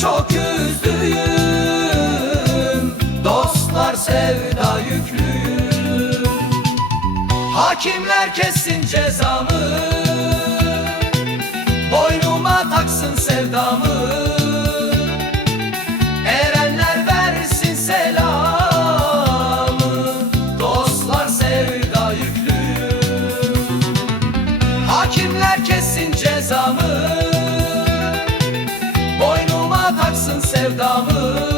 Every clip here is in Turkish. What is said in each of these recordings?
çok üzdüğüm. Dostlar sevda yüklüyüm. Hakimler kessin cezamı. Boynuma taksın sevdamı sevdamı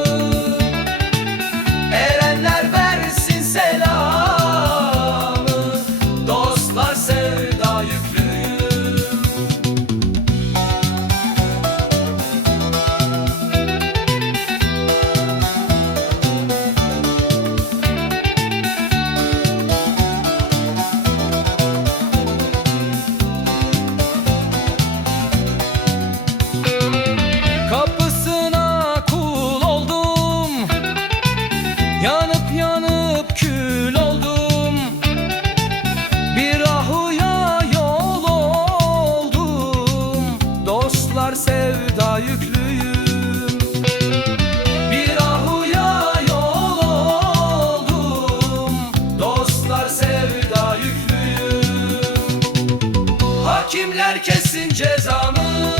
cezamı.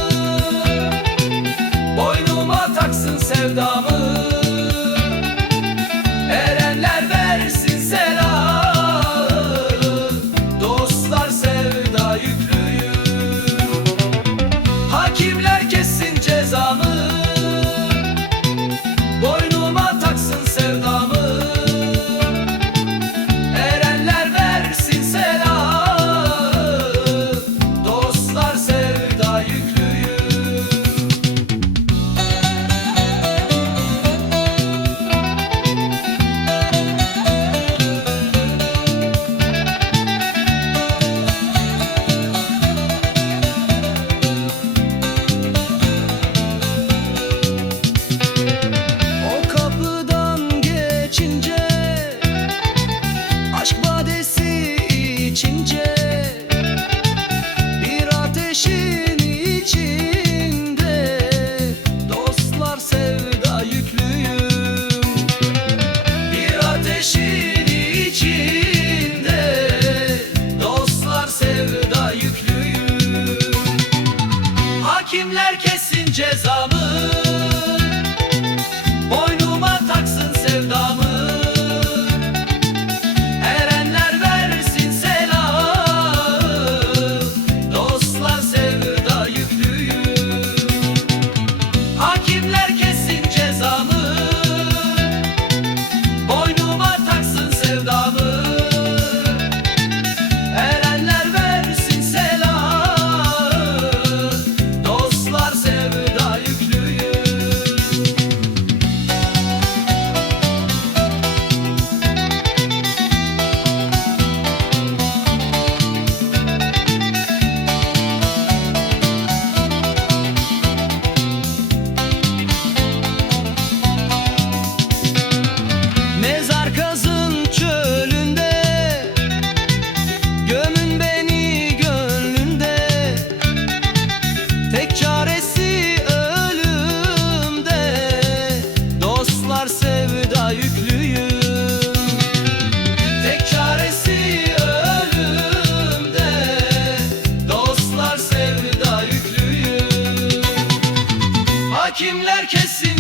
Boynuma taksın sevdamı içince Bir ateşin içinde Dostlar sevda yüklüyüm. Bir ateşin içinde Dostlar sevda yüklüyüm. Hakimler kesin cezamı Boynu Hakimler kesin